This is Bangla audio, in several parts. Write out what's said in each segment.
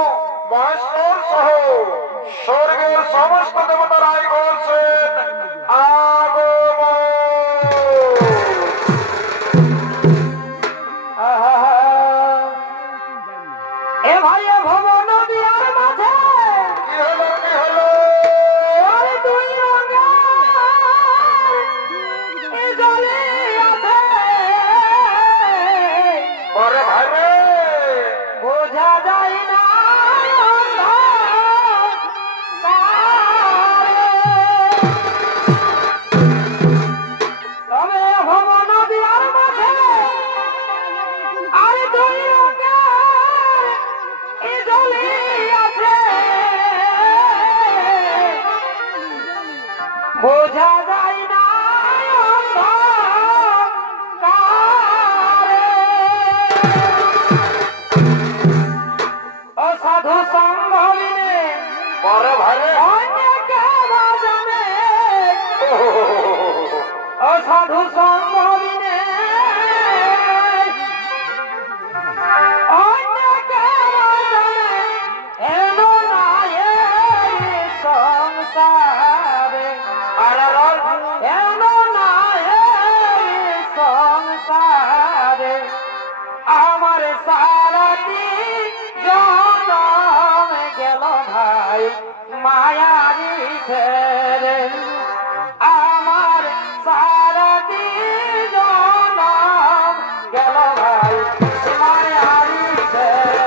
মহেশ্বর সহ স্বর্গের সমস্ত দেবতারাই করছেন আগমন। এ ভাই ভবন বিয়ার মাঝে কি হলো কি হলো? আরে তুই রঙা এ জলে আছে ওরে ভাই রে, বোঝা যায় না তবে ভবন বিয়ার মাঝে আরে তুই রঙা এ জলে আছে বোঝা যায় না অসাধু সম্ভবিনে ওরে ভাই রে, অনেকে বাজনে অসাধু সম্ভবিনে অনেকে বাজনে এলো না এই সংসারে আরে রল, এলো না এই সংসারে আমার সারাটি জনম গেল ভাই মায়ারি ফেরে আমার সারাটি জনম গেল ভাই মায়ারি ফেরে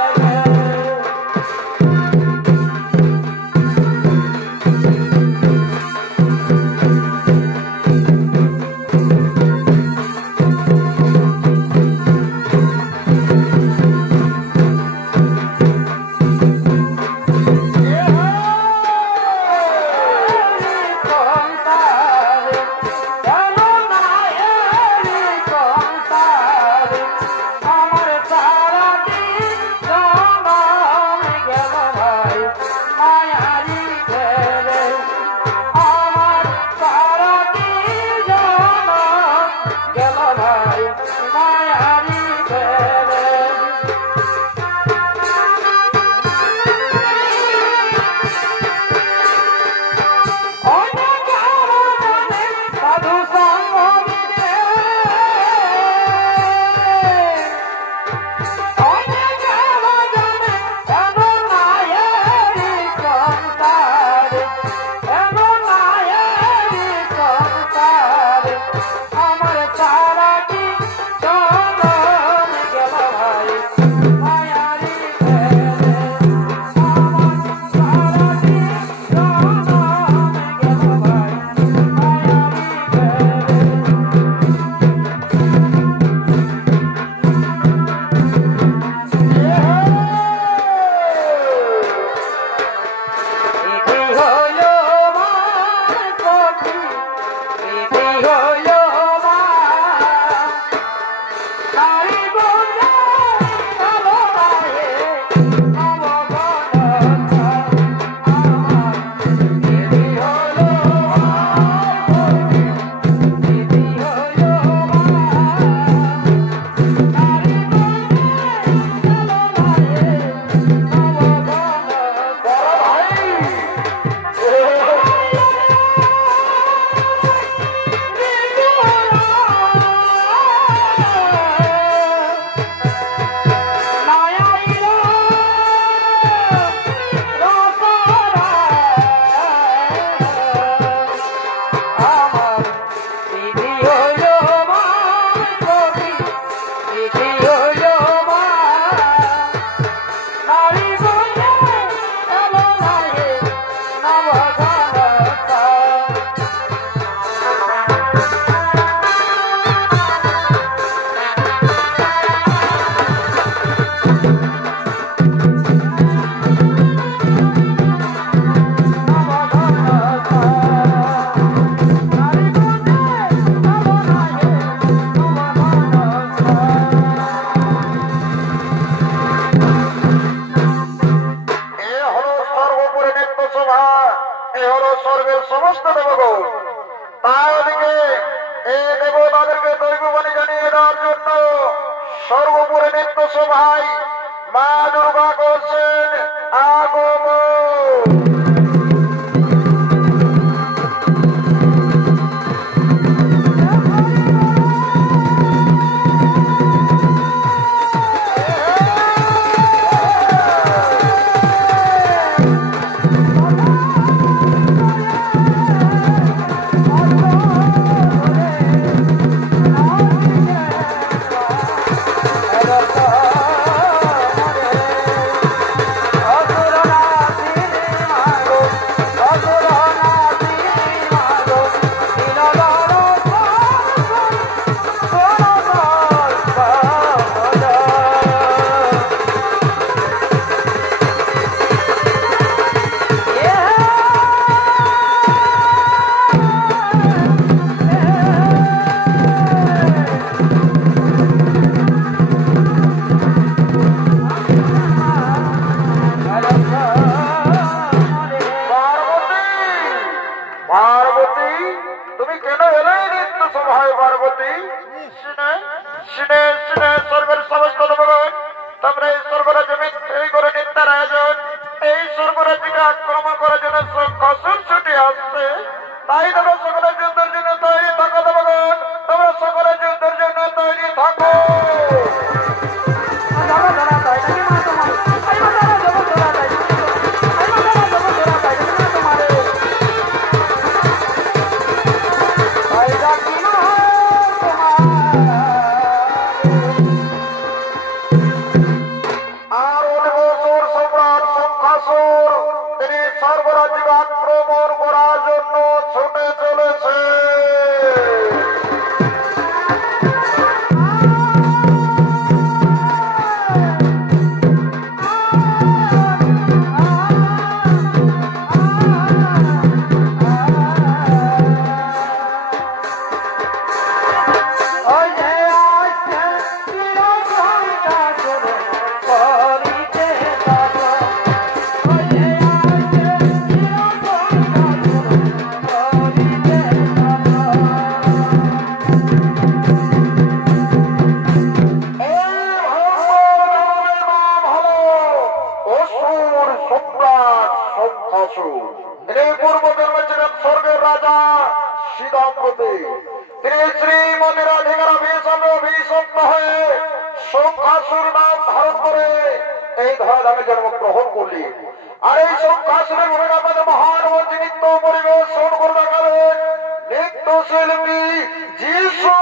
স্বর্গের সমস্ত দেবগণ তার দিকে এই দেবতাদেরকে দৈববাণী জানিয়ে দেওয়ার জন্য সর্বোপরি নৃত্য সভায় মা দুর্গা করছেন আগমন। পার্বতী, তুমি কেন এলে নিত্য সভায়? পার্বতী, শুনে শুনে স্বর্গের সমস্ত দেবগণ, তোমরা এই স্বর্গরাজ্য এই করে নিত্যার আয়োজন, এই স্বর্গরাজ্যকে আক্রমণ করার জন্য শঙ্খাসুর ছুটে আসছে। তাই তোমরা সকলের যুদ্ধের জন্য তৈরি থাকো দেবগণ, তোমরা সকলের যুদ্ধের জন্য তৈরি থাকো। তিনি সর্বরাজ্যকে আক্রমণ করার জন্য ছুটে চলেছে। স্বর্গের রাজা সিদ্ধান্ততে তিনি শ্রীমতী রাধিকার অভিষিক্ত হয়ে শঙ্খাসুর নাম ধারণ করে এই ধরাধামে জন্মগ্রহণ করলেন। আর এই শঙ্খাসুরের ভূমিকা আমাদের মহান মঞ্চে নৃত্য পরিবেশন করে দেখালেন নৃত্য শিল্পী যিশু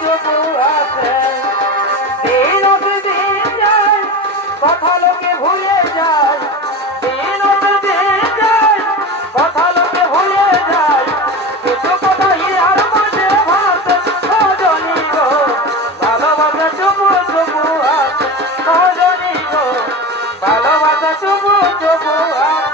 চুপু আছে দিন দিন যায় কথা লোকে ভুলে যায় দিন দিন যায় কথা লোকে ভুলে যায় কিছু কথা হিয়ার মাঝে ভাসে সজনী গো ভালোবাসা চুপু চুপু আছে সজনী গো ভালোবাসা চুপু চুপু আছে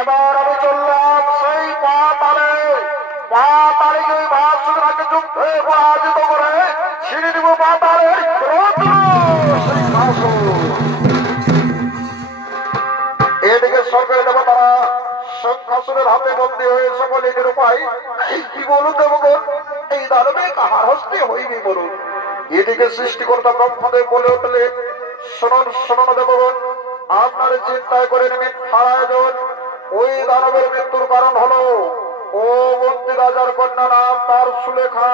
এবার আমি চললাম সেই পা তালে যুদ্ধে আমার হস্তে হইবে বলুন। এদিকে সৃষ্টিকর্তা ব্রহ্মদেব বলে উঠলেন, শুনুন শুনুন দেবগণ, আপনার চিন্তায় করে নেবেন হারায়জন। ওই দানবের মৃত্যুর কারণ হলো ও বন্দী রাজার কন্যা নাম তার সুলেখা।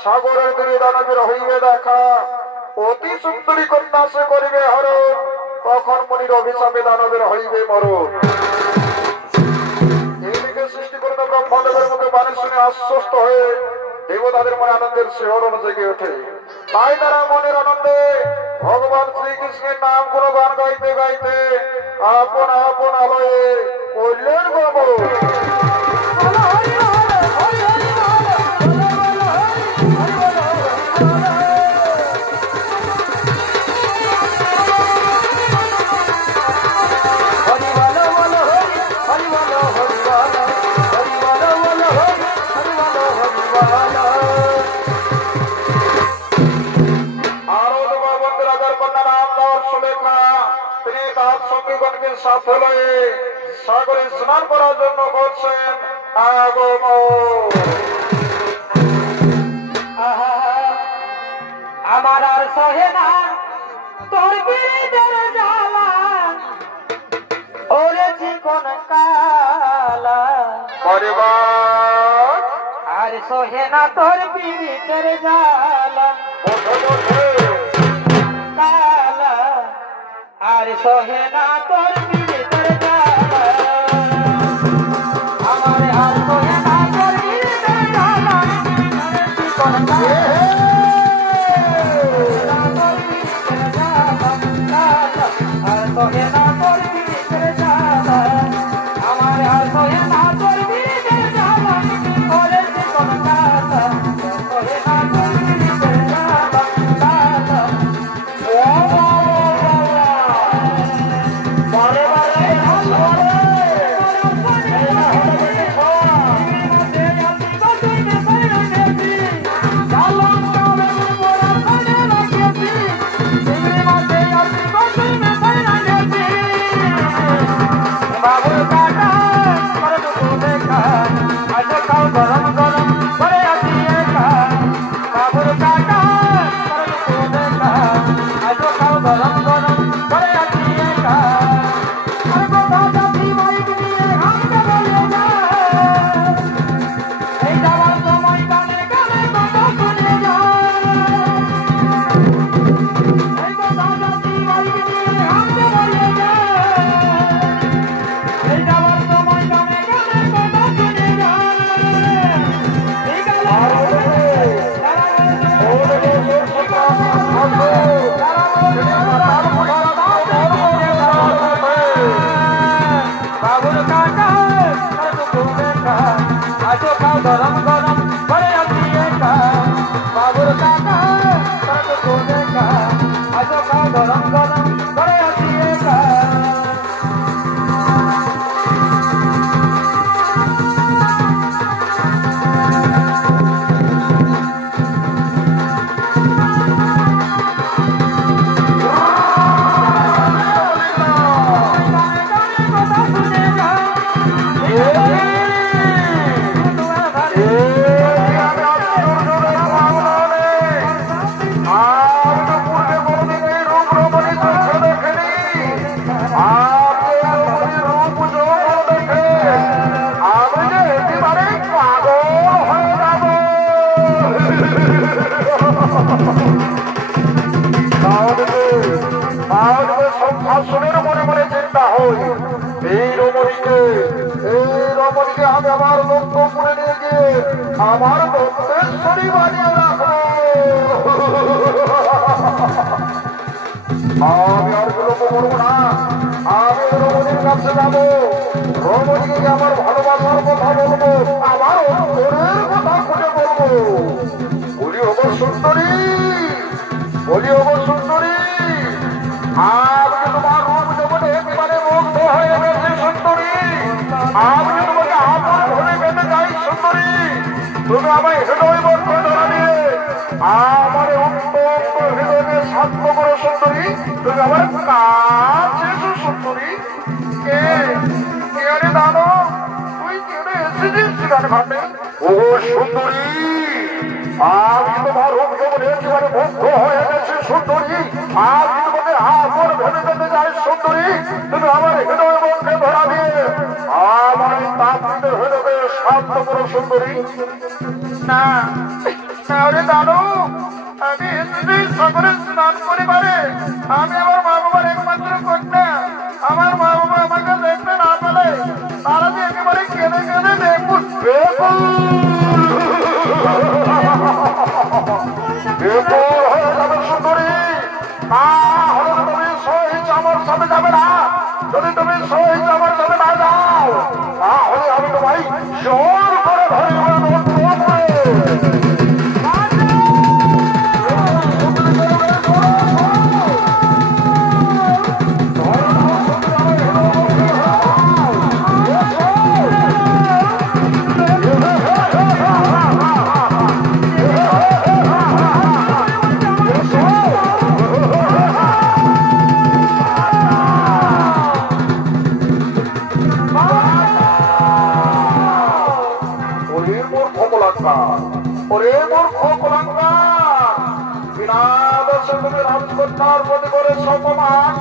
সাগরের তীরে দানবের হইবে দেখা, অতি সুন্দরী কন্যা সে করিবে হরণ, তখন মনির অভিশাপে দানবের হইবে মরণ। এইদিকে সৃষ্টিকর্তা ব্রহ্মদেবের মুখে বাণী শুনে আশ্বস্ত হয়ে দেবতাদের মনে আনন্দের শিহরণ জেগে ওঠে। তাই তারা মনের আনন্দে ভগবান শ্রীকৃষ্ণের নাম গুলো গান গাইতে গাইতে আপন আপন আলয়ে কল্যাণ বাবু সাথে লয়ে সাগরে স্নান করার জন্য করছেন আগমন। আমার আর সহে না তোর বিরিদের জ্বালা, ওরে জীবন কালা পরিবার আর সহে না তোর বিরিদের জ্বালা কালা, আর সহে না তোর বিরিদের জ্বালা, আমার আর সহে না তোর বিরিদের জ্বালা, জীবন কালা আমি আমার লক্ষ্য করে নিয়ে গিয়ে আমার দত্তেশ্বরী বানিয়ে রাখবো। আমি আর বিলম্ব করবো না, আমি রমণীর কাছে যাবো, রমণীকে আমার ভালোবাসার কথা বলবো, আমার অন্তরের কথা খুলে বলবো। বলি হবো সুন্দরী, বলি হবো সুন্দরী, আমি তোমার রূপ জগতে একেবারে মুগ্ধ হয়ে গেছে সুন্দরী, আমি তোমাকে আপন ধরে বেঁধে যাই সুন্দরী, তুমি আমায় হৃদয় বন্ধ ধরা দিয়ে আমার উত্তম হৃদয়কে শান্ত করো সুন্দরী, তুমি আমার কাছে এসো সুন্দরী। কে কে দানো তুই কেন এসেছিস গান ঘাটে? ও সুন্দরী আমি তোমার রূপ যৌবনে একেবারে মুগ্ধ হয়ে গেছি সুন্দরী। আমি তোমাকে আপন ভেবে পেতে চাই সুন্দরী। তুমি আমার হৃদয় মনকে ধরা দিয়ে আমার তাপিত হৃদয়কে শান্ত করো সুন্দরী। না ওরে দাদু, আমি এসেছি সাগরে স্নান করিবারে। আমি আমার মা বাবার একমাত্র কন্যা। আমার মা বাবা আমাকে দেখতে না পেলে তারা যে একেবারে কেঁদে কেঁদে দেখুন হয়ে যাবে সুন্দরী। তাহলে তুমি সহিত আমার সাথে যাবে না। যদি তুমি সহিত আমার সাথে না যাও তাহলে আমি তোমায় জোর করে ধরে রাজকন্যার প্রতি করে সম্মান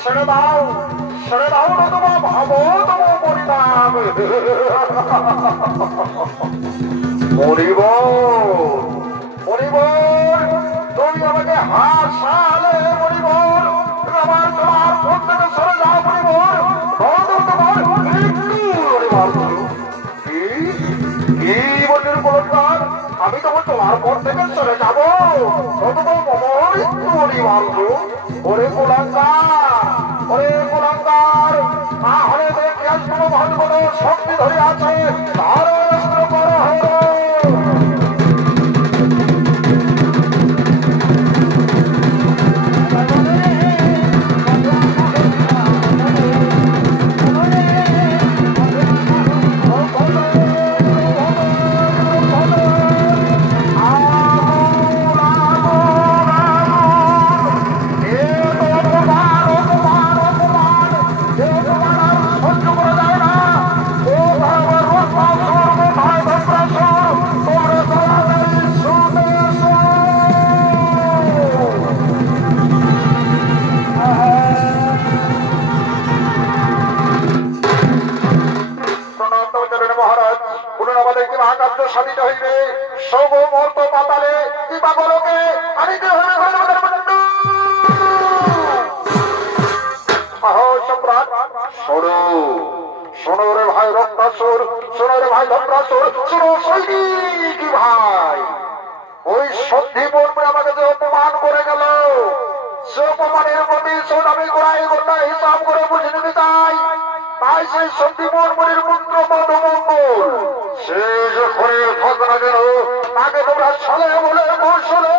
ছেড়ে দাও নতুবা ভাবো তোমার পরিণাম। মরিব তুমি আমাকে হাসালে মরিব। তুমি আমার তোমার ফোন থেকে সরে যাও মরিব। তোমার কি বলির বলতাম আমি তখন তোমার পর থেকে সরে যাবো। ওরে কুলাঙ্গার তাহলে দেখে আসবো ভালো শক্তি ধরে আছে তার অস্ত্র বড় হলো। সাধিত হইবে সব মর্ত পাতালে কিবা বলকে আনিতে হইবে সম্রাট। শোনো রে ভাই রক্তাসুর, শোনো রে ভাই ধর্মাসুর, শোনো সৈনিক ভাই। ওই সন্ধি বর্মে আমাকে যে অপমান করে গেল সে অপমানের প্রতি আমি গোড়ায় গোটা হিসাব করে বুঝে নিতে চাই। তাই সেই সন্ধি বর্মনের পুত্র পদমঙ্গল সে যখন থাক না কেন তাকে তোমরা সালে বলে কৌশলে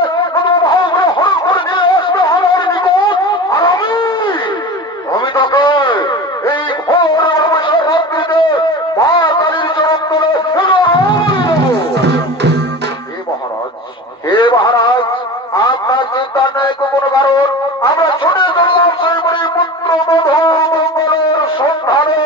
হর করে নিয়ে আসবে আমার নিকট। আর আমি তাকে এই ঘোর অবসর রাত্রিতে মা কালীর চরণ তুলে হে মহারাজ আপনার চিন্তা নেই কোনো কারণ। আমরা ছুটে চললাম সেই পুত্র মঙ্গলের সন্ধানে।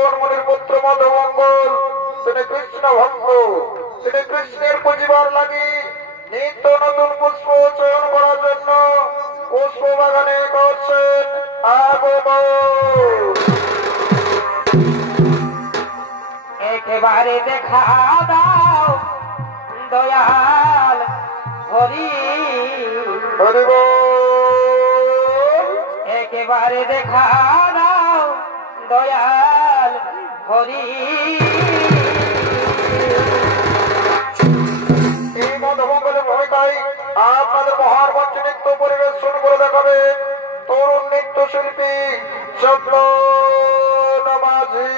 মদন মুনির পুত্র মধুমঙ্গল তিনি কৃষ্ণ ভক্ত, তিনি কৃষ্ণের পুজিবার লাগি নিত্য নতুন পুষ্প চয়ন করার জন্য পুষ্প বাগানে করছেন আগমন। একেবারে দেখা দাও দয়াল হরি, হরি বল। একেবারে দেখা দাও দয়াল হরি। এই মধুমঙ্গলের ভূমিকায় আপনাদের মহান মঞ্চ নৃত্য পরিবেশন করে দেখাবেন তরুণ নৃত্য শিল্পী চন্দ্র মাঝি।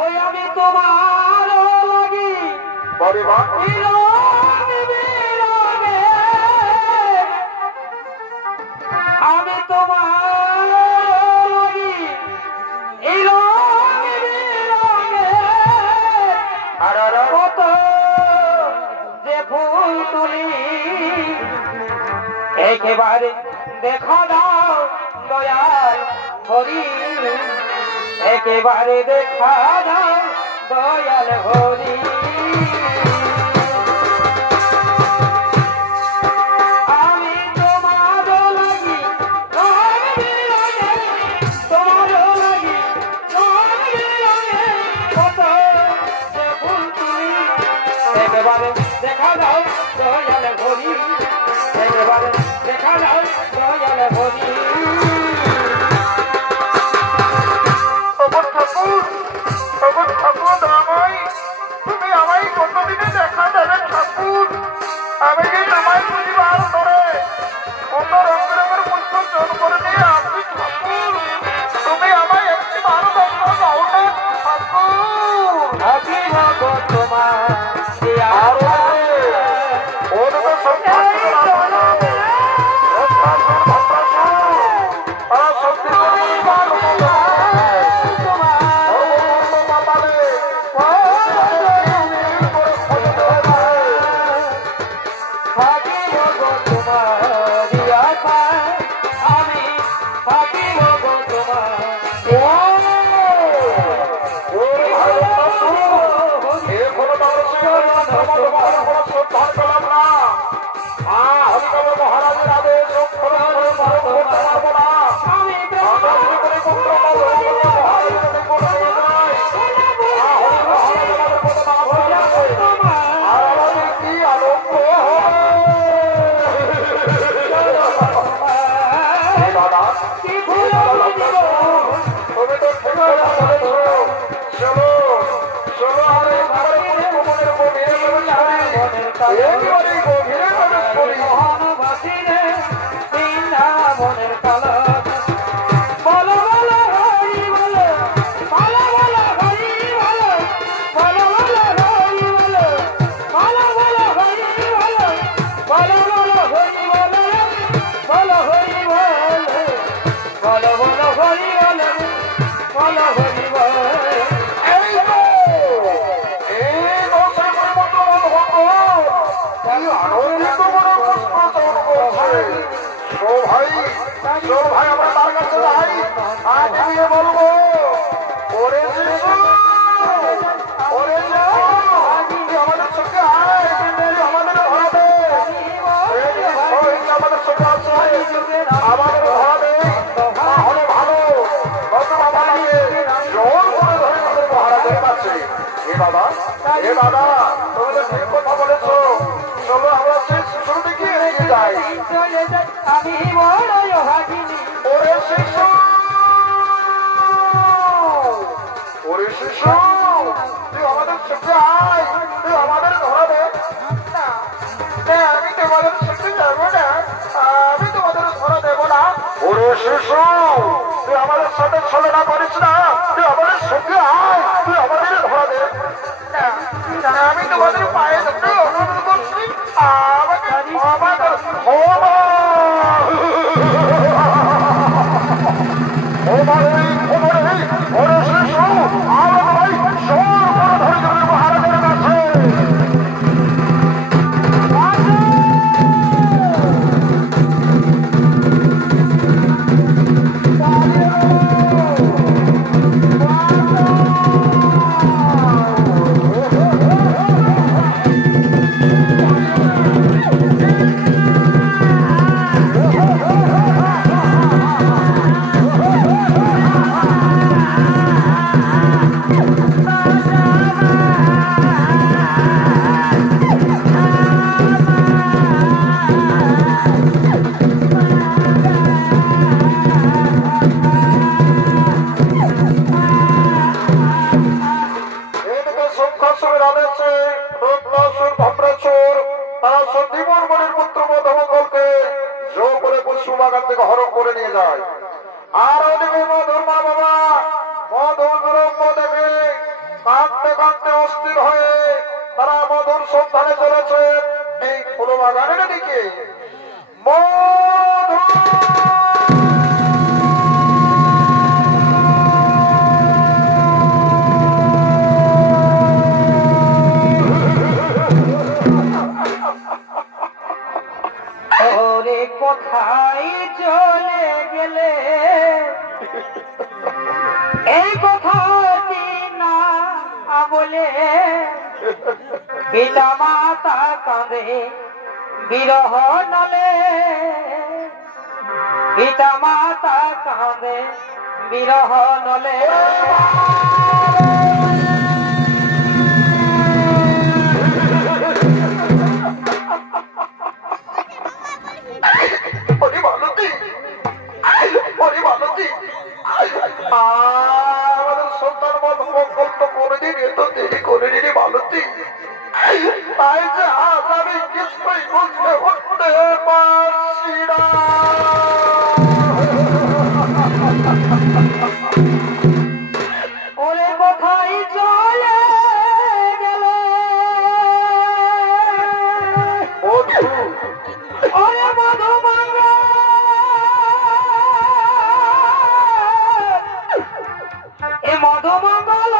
ওই আমি তোমার লাগি বাড়ি মা আমি তোমার লাগি কত যে ফুল তুলি, একেবারে দেখা দাও দয়াল হরি, একেবারে দেখা দাও দয়াল হরি। আমি তোমার লাগি তোমার লাগি কত যে ফুল তুলি, একেবারে দেখা দাও দয়াল হরি, একেবারে দেখা দাও দয়াল হরি। তুমি আমায় কতদিনে দেখা যাবে ঠাকুর? আমি যে তোমায় পরিবার ধরে কত রঙ রঙের পুষ্প চয়ন করে নিয়ে আসছি ঠাকুর, তুমি আমায় একটি ভালো দর্শন দাও না ঠাকুর। আমি হব তোমার মহারাজের আদেশ কি আনন্দ দাদা, তুমি তো ঠিক চলো চলো আরে মনের গভীরে গভীরে মনের কালা বলো বলো হরি বলো, বলো বলো হরি বলো, বলো বলো হরি বলো, বলো বলো হরি বলো, বলো বলো হরি বলো, বলো হরি বলো, বলো বলো হরি বলো, বলো হরি বলো। ভাই আমরা তার কাছে যাই, আজ গিয়ে বলবো ওরে শিশু, ওরে তুই আমাদের সঙ্গে আয়, আমাদের ধরা দে, আমাদের সঙ্গে আছে আমাদের ধরা দে, তাহলে ভালো আমাদেরকে জোর করে ধরে আমাদের মহারা ধরে পাচ্ছে। এ বাবা তুমি তো ঠিক কথা বলেছো, চলো আমরা সেই শিশুর দিকে এগিয়ে যাই। আমি বড় হাগিনি ওরে শিশু, ওরে শিশু তুই আমাদের সঙ্গে আয়, তুই আমাদের ধরা দে। আমি তোমাদের সঙ্গে যাবো না, আমি তোমাদের ধরা দেবো না। ওরে শিশু তুই আমাদের সাথে ছলনা করিস না, তুই আমাদের সঙ্গে আয়, তুই আমাদের ধরা দে। আমি তোমাদের পায়ে ধরে অনুরোধ করছি, আমাকে ক্ষমা কর। মহারাজের কাছে আর ওদিকে মধুর মা বাবা মধুর বিলম্ব দেখে কাঁদতে কাঁদতে অস্থির হয়ে তারা মধুর সন্ধানে চলেছে এই ফুল বাগানের দিকে। মধু ওরে কোথায় চলে গেলে এই কথাটি না বলে পিতা মাতা কাঁদে বিরহ নলে পিতা মাতা কাঁদে বিরহ নলে আমাদের সন্তান মঙ্গল তো কোনদিন এত দেরি করে নিলি মালতী, তাই যে আজ আমি কিছুই বুঝতে উঠতে পারছি না। ওরে কোথায় চলে গেলে মধু ওরে মধু এ মধুমঙ্গল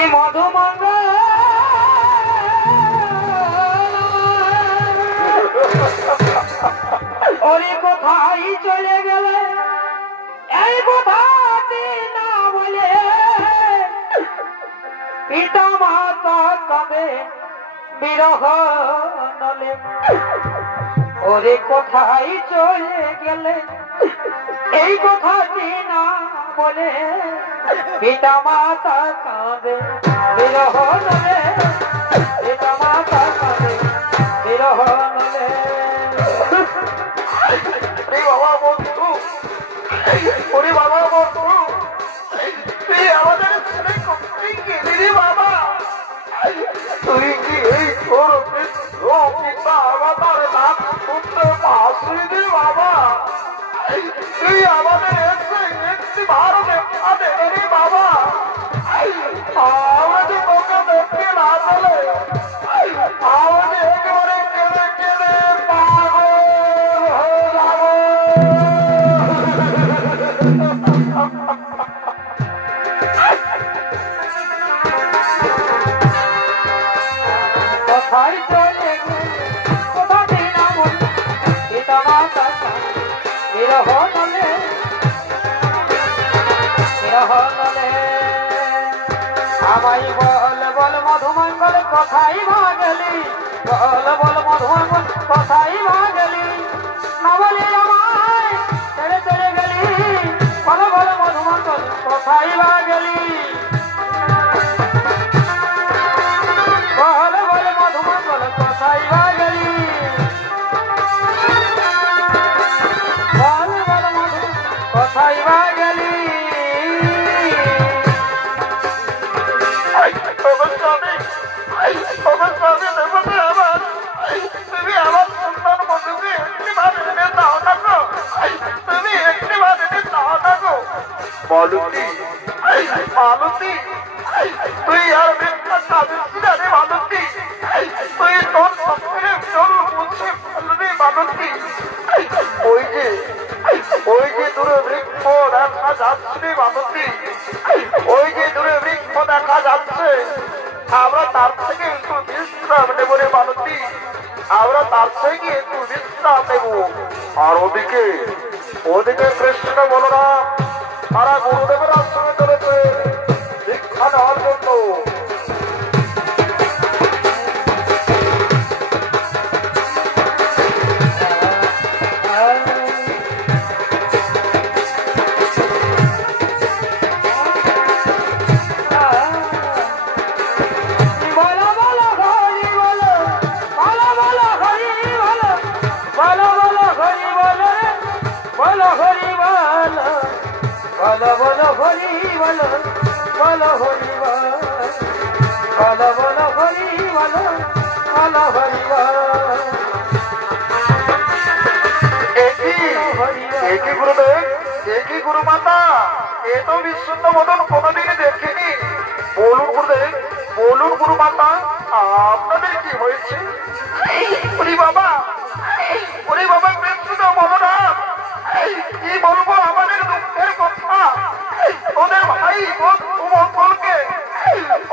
এ মধুমঙ্গল ওরে কোথায় চলে গেলে এই কথাটি না বলে পিতা মাতা কাঁদে বিরহ নলে ওরে কোথায় চলে গেলে এই কথাটি না বলে পিতা মাতা কাঁদে বিরহ নলে পিতা মাতা কাঁদে বিরহ নলে। বাবা বন্ধু, ওরে বাবা বন্ধু, তুই আমাদের ছেলে কোথায় গেলি রে বাবা? তুই কি এই তোর পিতা আমাদের নাম শুনতে পাসনি রে বাবা? তুই আমাদের এসে একটি ভারতে রে বাবা, আমরা যে তোকে দেখতে না চলে আমাদের একেবারে কেঁদে কেঁদে পাগল হয়ে যাবো। কোথায় চলে গেলে কোথাটি না বলে পিতা মাতা বিরহ নলে বিরহ নলে। আমায় বল বল মধুমঙ্গল কোথায় মা গেলি, বল বল মধুমঙ্গল কোথায় মা গেলি, না বলি আমায় ছেড়ে চলে গেলি, বল বল মধুমঙ্গল কোথায় মা গেলি, বল বল মধুমঙ্গল কোথায় মা গেলি, বল বল মধু কোথায় মা গেলি। তুমি আমার সন্তান মধুকে একটি বার এনে দাও না গো, তুমি একটি বার এনে দাও না গো। মালতী মালতী, তুই আর মিথ্যা কাঁদিস না রে মালতী, তুই তোর সঙ্গে চল বুঝে ফেলবি মালতী। ওই যে দূরে বৃক্ষ দেখা যাচ্ছে মালতী, ওই যে দূরে বৃক্ষ দেখা যাচ্ছে, আমরা তার থেকে একটু বিশ্রাম নেব রে মালতী, আমরা তার থেকে একটু বিশ্রাম নেব। আর ওদিকে কৃষ্ণ বলরাম তারা গুরুদেবের আশ্রমে চলেছে দীক্ষা নেওয়ার জন্য। বলো বলো হরি বলো, বলো হরি বলো, বলো বলো হরি বলো, বলো হরি বলো। একই গুরুদেব, একই গুরু মাতা, এ তো বিশুদ্ধ মতন কোনোদিনই দেখিনি। বলুন গুরুদেব, বলুন গুরু মাতা, আপনাদের কি হয়েছে? ওরে বাবা, ওরে বাবা বিশুদ্ধ বলরাম, কি বলবো আমাদের দুঃখের কথা। ওদের ভাই মঙ্গলকে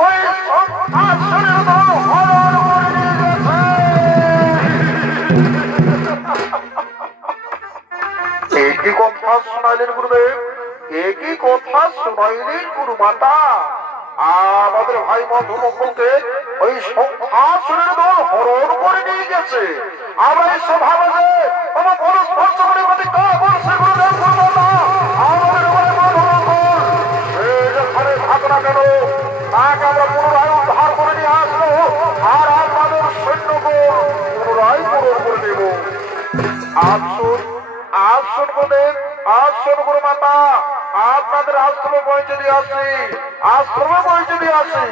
ওই আসনের দল হরণ করে নিয়ে গেছে। একই কথা শোনাইলেন গুরুদেব, একই কথা শোনাইলেন গুরু মাতা। আমাদের ভাই মধুমঙ্গলকে ওই সংহাসনের দল হরণ করে নিয়ে গেছে। আমরা এই স্বভাবে যে আমার পরস্পর্শ করে প্রতিজ্ঞা করছে গুরুদেব গুরু মাতা, আমাদের ভাই মধুমঙ্গল সে যেখানে থাক না কেন তাকে আমরা পুনরায় উদ্ধার করে নিয়ে আসবো, আর আমাদের সৈন্যকে পুনরায় পূরণ করে দেব। আসুন আসুন গুরুদেব, আসুন গুরু মাতা, আপনাদের আশ্রমে পৌঁছে দিয়ে আসি, আশ্রমে পৌঁছে দিয়ে আসি।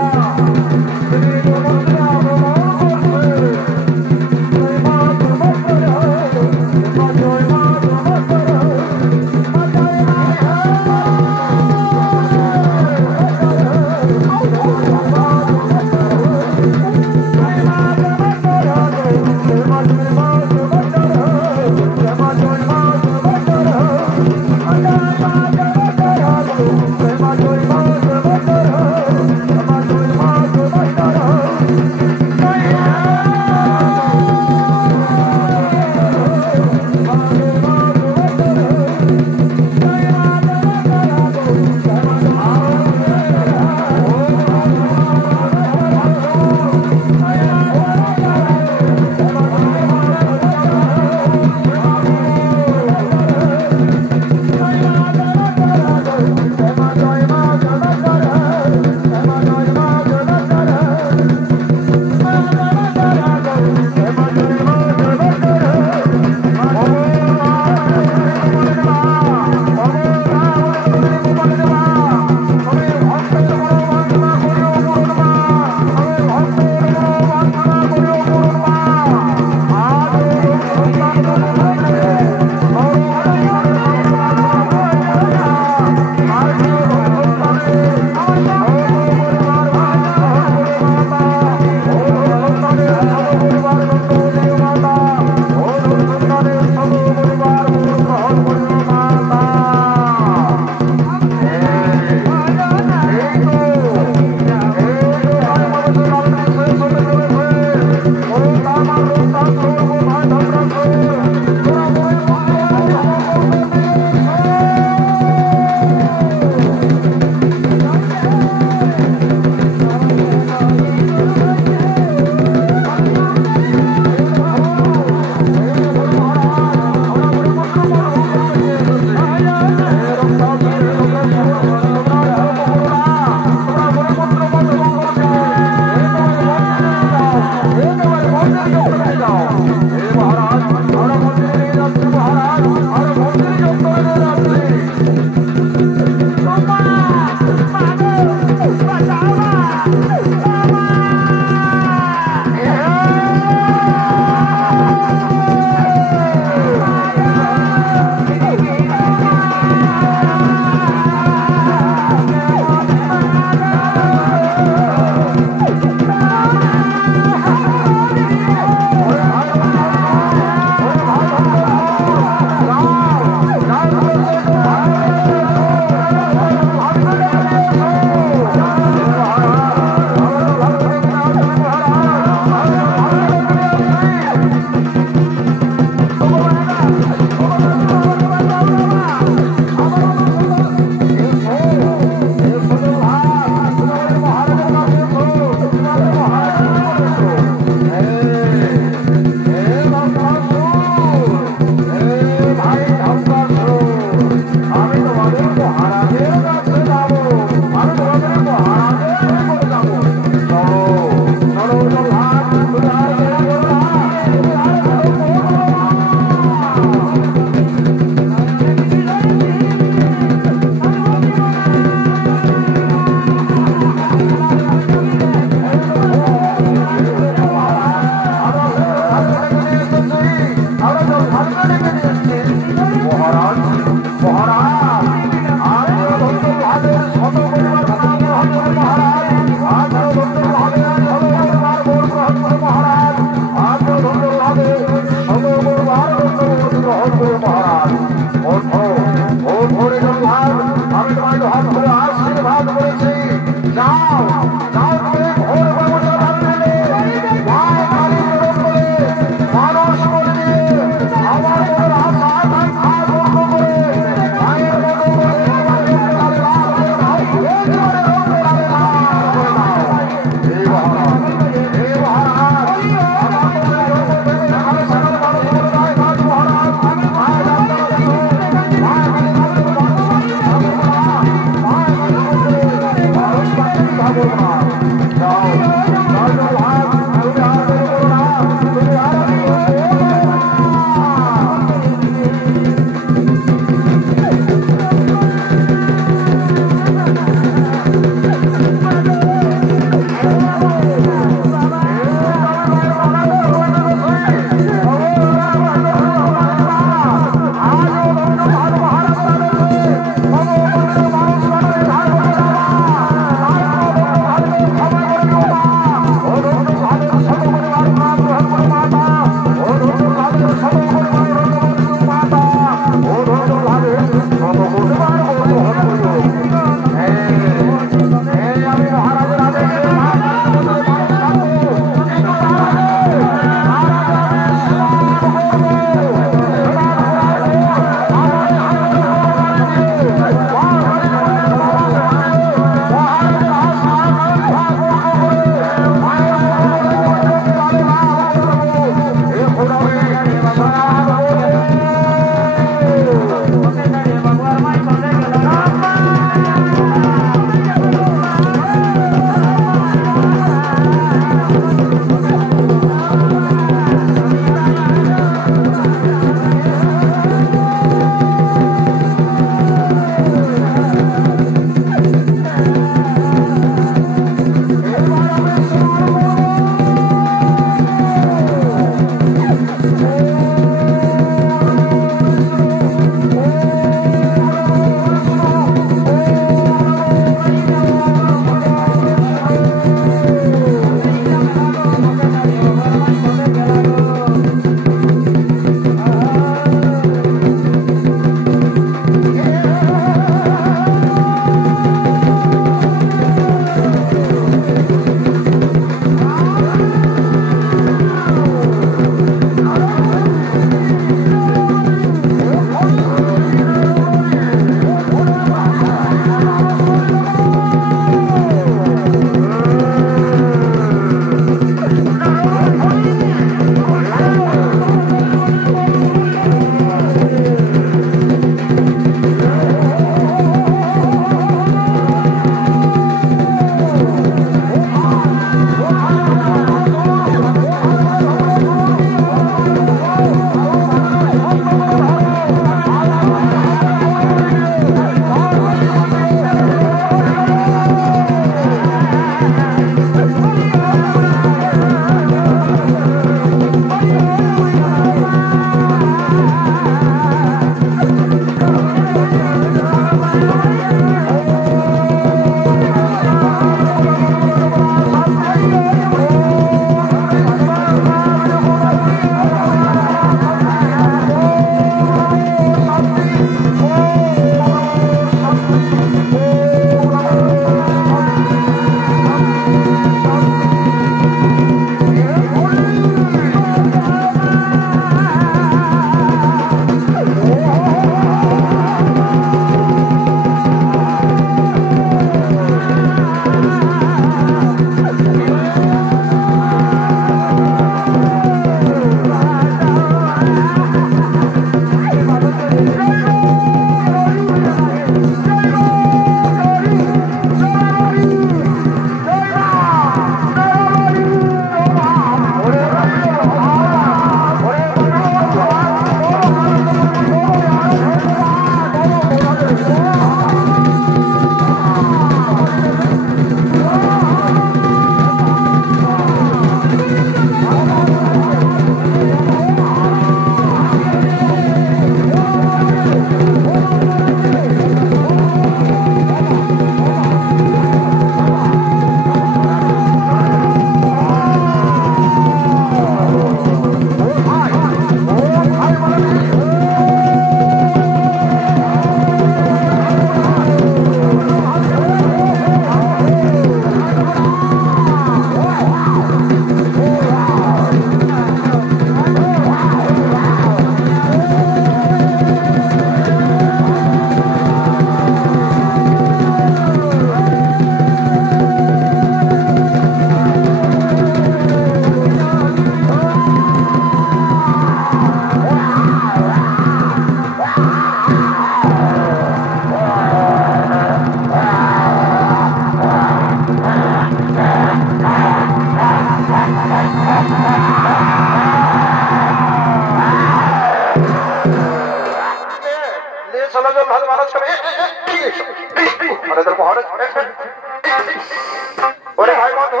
ওরে ভাই বন্ধু,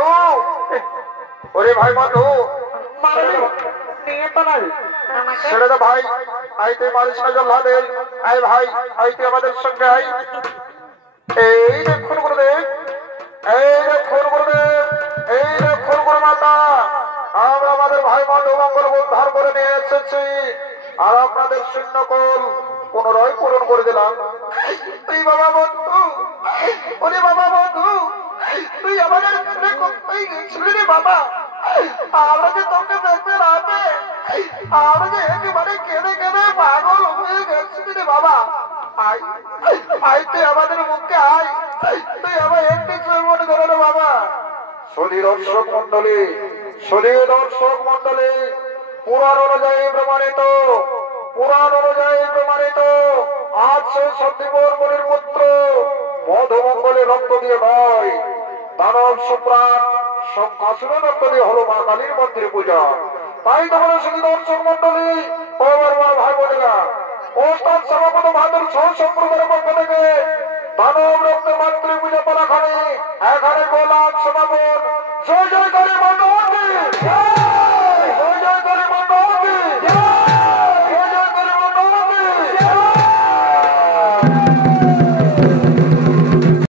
ওরে ভাই বন্ধু, নিয়ে পালাই ছেড়ে দে ভাই। আই তুই মালিশ কাজল হাতে আই ভাই, আই তুই আমাদের সঙ্গে আই। এই দেখুন গুরুদেব, এই দেখুন গুরুদেব, এই দেখুন গুরু মাতা, আমরা আমাদের ভাই বন্ধু মঙ্গল উদ্ধার করে নিয়ে এসেছি আর আপনাদের শূন্যকোল পুনরায় পূরণ করে দিলাম। তুই বাবা বন্ধু, ওরে বাবা বন্ধু, তুই আমাদের ছেলে কোথায় গেছিলি রে বাবা? আমরা যে তোকে দেখতে রাতে আমরা যে একেবারে কেঁদে কেঁদে পাগল হয়ে গেছিলি রে বাবা। আয় আয়, তুই আমাদের মুখে আয়, তুই আমার একটি মনে ধরে রে বাবা। সদী দর্শক মন্ডলী, সদী দর্শক মন্ডলী, পুরাণ অনুযায়ী প্রমাণিত, পুরাণ অনুযায়ী প্রমাণিত আজ সে সত্যিপুর মনির পুত্র মধুমঙ্গলের রক্ত দিয়ে নয়, দানব সম্রাট শঙ্কাসুরের রক্ত দিয়ে হলো মা কালীর মন্দিরে পূজা। তাই তোমরা শুধু দর্শক মন্ডলী ও আমার মা ভাই বোনেরা, ওস্তাদ সভাপত বাহাদুর সহ সম্প্রদায়ের পক্ষ থেকে দানব রক্তের মন্দিরে পূজা পালাখানে এখানে গোলাপ সমাপন। জয় জয় কালী মাতা।